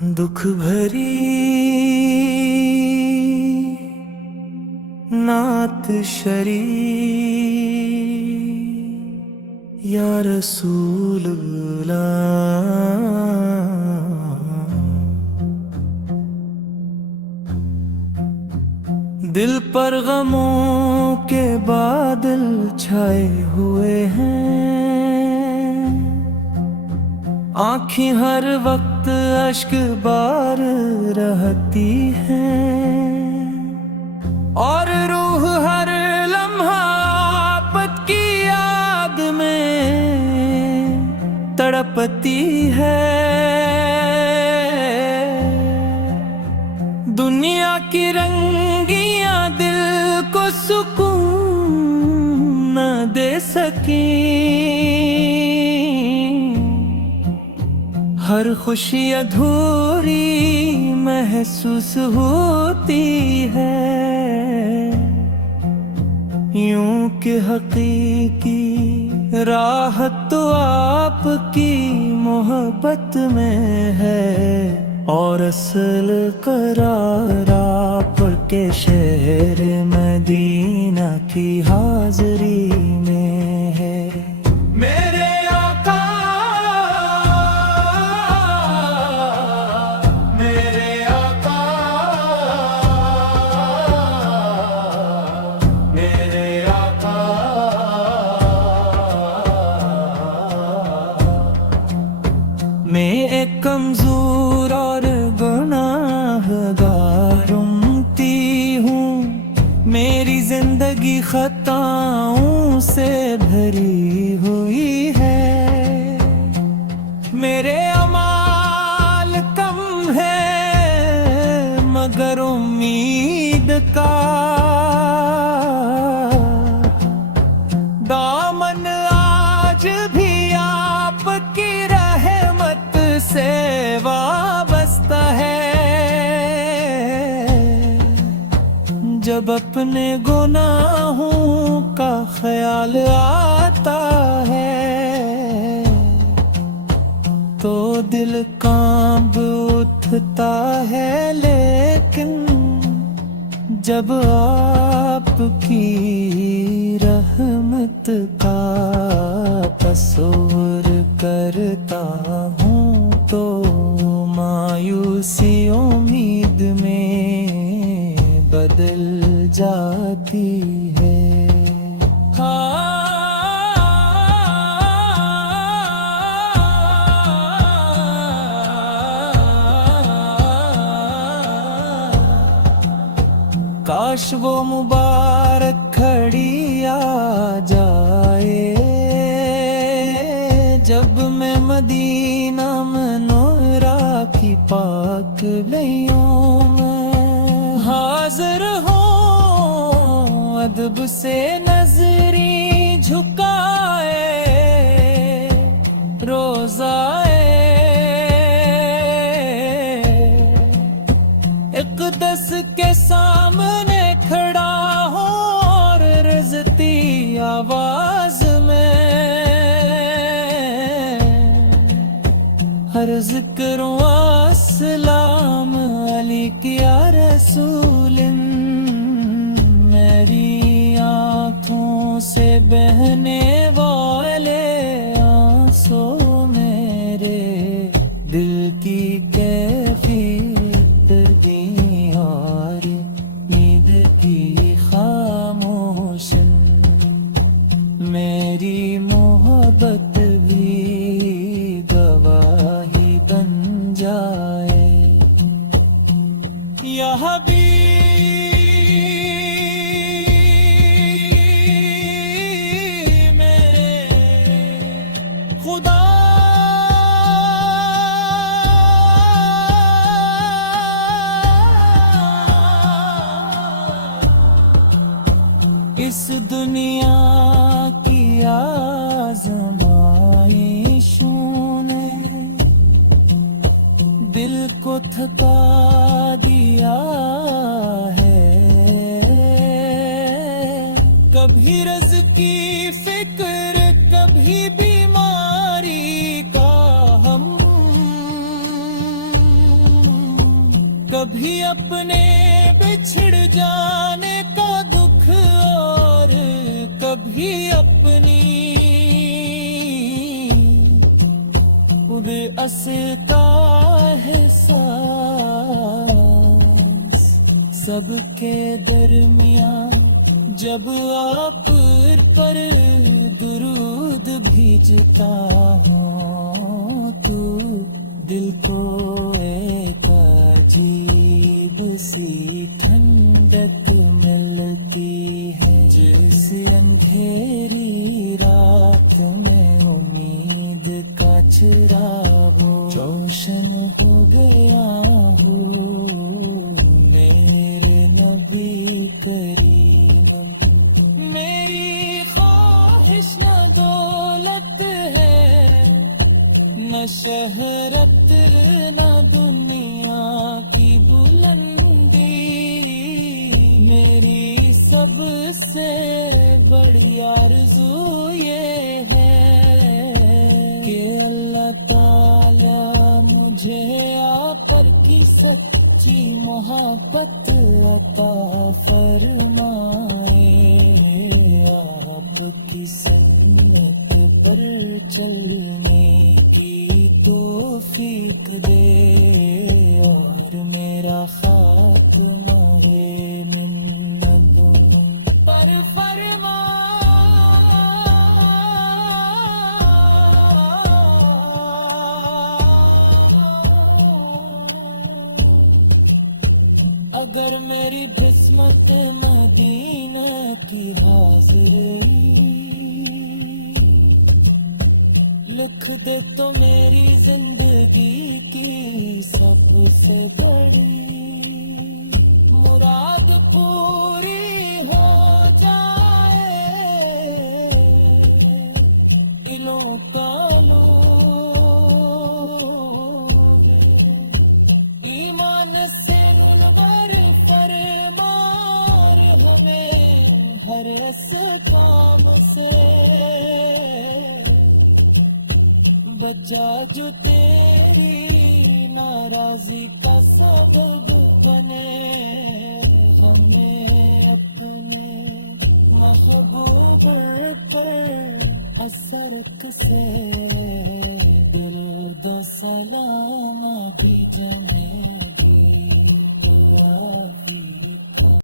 दुख भरी नात शरी या रसूलुल्लाह। दिल पर गमों के बादल छाए हुए हैं, आँखें हर वक्त अश्क बार रहती है, और रूह हर लम्हा आपत की याद में तड़पती है। दुनिया की रंगियां दिल को सुकून न दे सकी, हर खुशी अधूरी महसूस होती है। यूं के हकीकी राहत तो आपकी मोहब्बत में है, और असल करार आपके शहर मदीना की हाज़री में है। मेरे आका, मेरे आका, मेरे आका। मैं एक कमजोर और गुनाहगार उम्मती हूँ, मेरी जिंदगी खताओं से भरी हुई है। मेरे अमाल कम है मगर उम्मीद का दामन आज भी आपकी रहमत से वाबस्ता है। जब अपने गुनाहों का ख्याल आता है तो दिल कांप उठता है, लेकिन जब आपकी रहमत का तस्वर करता हूँ तो मायूसी उम्मीद में बदल जाती है। काश वो मुबारक घड़ी आ जाए जब मैं मदीना मनोरा की पाक गलियों में हाजिर हूँ, अदब से नजरी झुकाए रोज़ाए इक़दस के सामने खड़ा हूँ, और रज़ती आवाज़ में हर ज़िक्र व सलाम अलैका या रसूल। मेरी आँखों से बहने वाले आंसू मेरे दिल की कैफियत की, और ईद की खामोश मेरी मोहब्बत भी गवाही बन जाए। या हबीब मेरे खुदा, कभी अपने